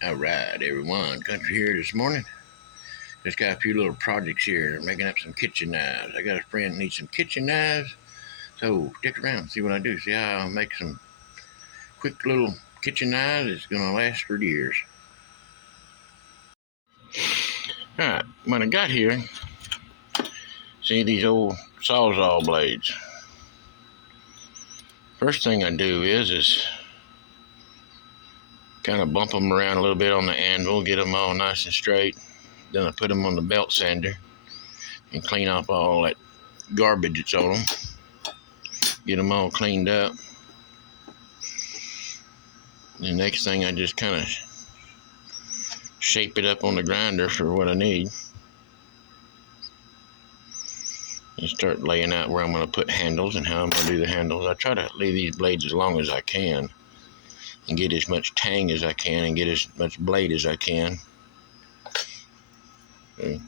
All right, everyone. Country here this morning. Just got a few little projects here, making up some kitchen knives. I got a friend that needs some kitchen knives, so stick around and see what I do. See how I make some quick little kitchen knives that's gonna last for years. All right, when I got here, see these old Sawzall blades. First thing I do is kind of bump them around a little bit on the anvil, get them all nice and straight. Then I put them on the belt sander and clean off all that garbage that's on them. Get them all cleaned up. The next thing, I just kind of shape it up on the grinder for what I need. And start laying out where I'm going to put handles and how I'm going to do the handles. I try to leave these blades as long as I can and get as much tang as I can and get as much blade as I can. Okay.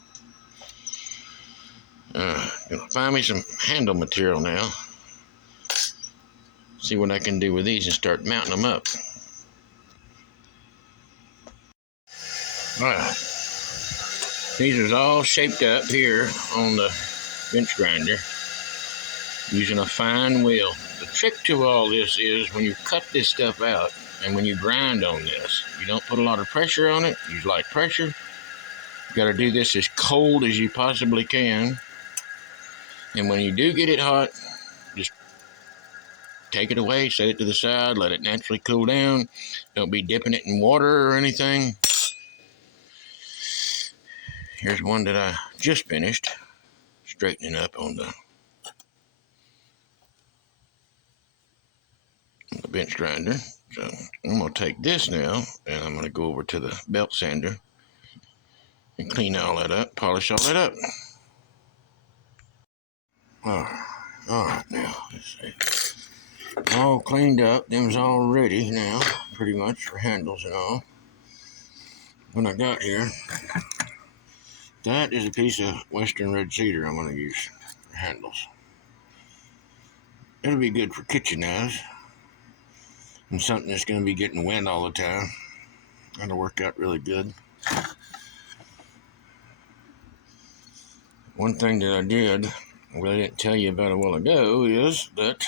Gonna find me some handle material now. See what I can do with these and start mounting them up. Alright. These are all shaped up here on the bench grinder using a fine wheel. The trick to all this is when you cut this stuff out and when you grind on this, you don't put a lot of pressure on it. Use light pressure. You got to do this as cold as you possibly can. And when you do get it hot, just take it away, set it to the side, let it naturally cool down. Don't be dipping it in water or anything. Here's one that I just finished straightening up on the bench grinder. So I'm going to take this now and I'm going to go over to the belt sander and clean all that up, polish all that up. All right, now let's see. All cleaned up. Them's all ready now, pretty much for handles and all. When I got here, that is a piece of Western red cedar I'm going to use for handles. It'll be good for kitchen knives and something that's going to be getting wet all the time. That'll work out really good. One thing that I did, what I didn't tell you about a while ago, is that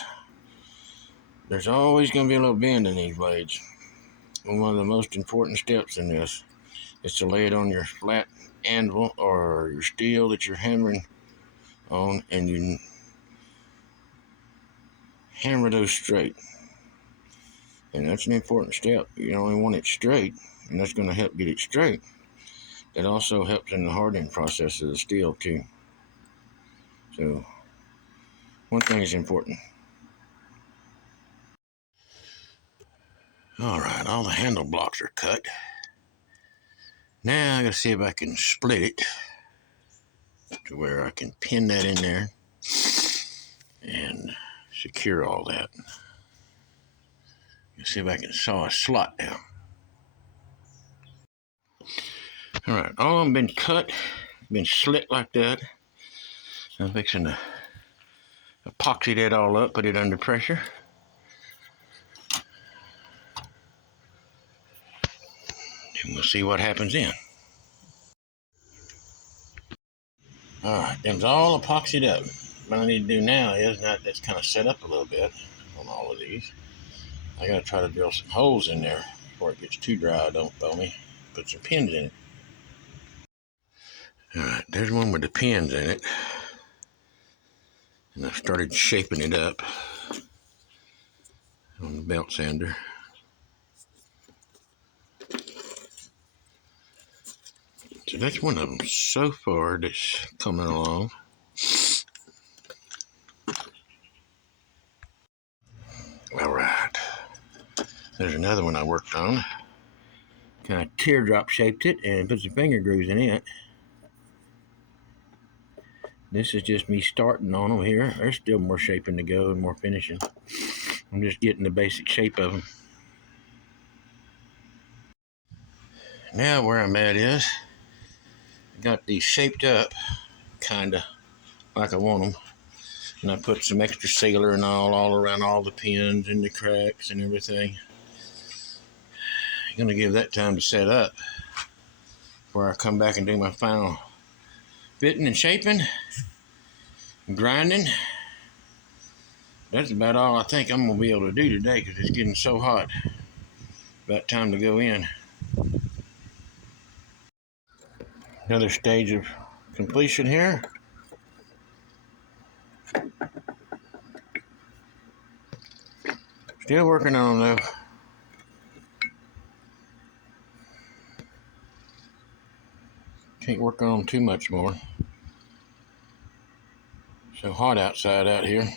there's always going to be a little bend in these blades. One of the most important steps in this is to lay it on your flat anvil or your steel that you're hammering on, and you hammer those straight. And that's an important step. You only want it straight, and that's going to help get it straight. That also helps in the hardening process of the steel too. So one thing is important. All right, all the handle blocks are cut. Now I gotta see if I can split it to where I can pin that in there and secure all that. Let's see if I can saw a slot down. All right, all of them been cut, been slit like that. I'm fixing to epoxy that all up, put it under pressure. And we'll see what happens then. All right, them's all epoxied up. What I need to do now is, now that's kind of set up a little bit on all of these, I gotta try to drill some holes in there before it gets too dry. Don't throw me. Put some pins in it. All right, there's one with the pins in it. And I've started shaping it up on the belt sander. So that's one of them so far that's coming along. All right, there's another one I worked on. Kind of teardrop shaped it and put some finger grooves in it. This is just me starting on them here. There's still more shaping to go and more finishing. I'm just getting the basic shape of them. Now where I'm at is, I got these shaped up kind of like I want them. And I put some extra sealer and all around all the pins and the cracks and everything. I'm gonna give that time to set up before I come back and do my final fitting and shaping and grinding. That's about all I think I'm gonna be able to do today because it's getting so hot. About time to go in. Another stage of completion here. Still working on them though. Can't work on them too much more. So hot outside out here.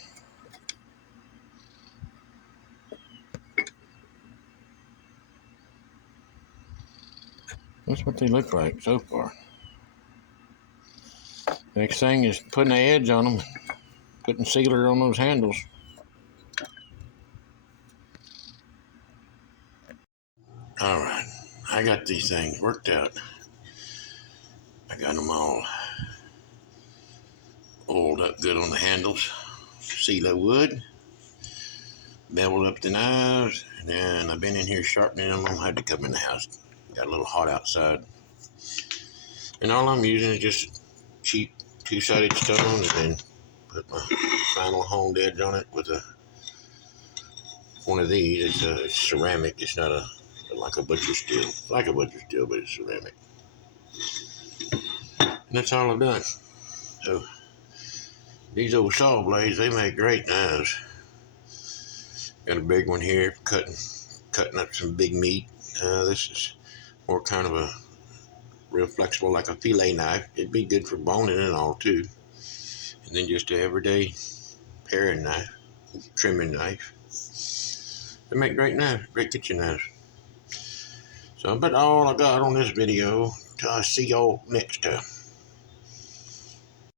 That's what they look like so far. Next thing is putting an edge on them, putting sealer on those handles. All right, I got these things worked out. I got them all oiled up good on the handles. Silo wood, beveled up the knives, and then I've been in here sharpening them. I had to come in the house. Got a little hot outside. And all I'm using is just cheap two-sided stone, and then put my final honed edge on it with one of these. It's ceramic. It's not like a butcher steel. It's like a butcher steel, but it's ceramic. And that's all I've done. So these old saw blades, they make great knives. Got a big one here for cutting up some big meat. This is more kind of a real flexible, like a fillet knife. It'd be good for boning and all too. And then just an everyday paring knife, trimming knife. They make great knives, great kitchen knives. So, but all I got on this video. Till I see y'all next time.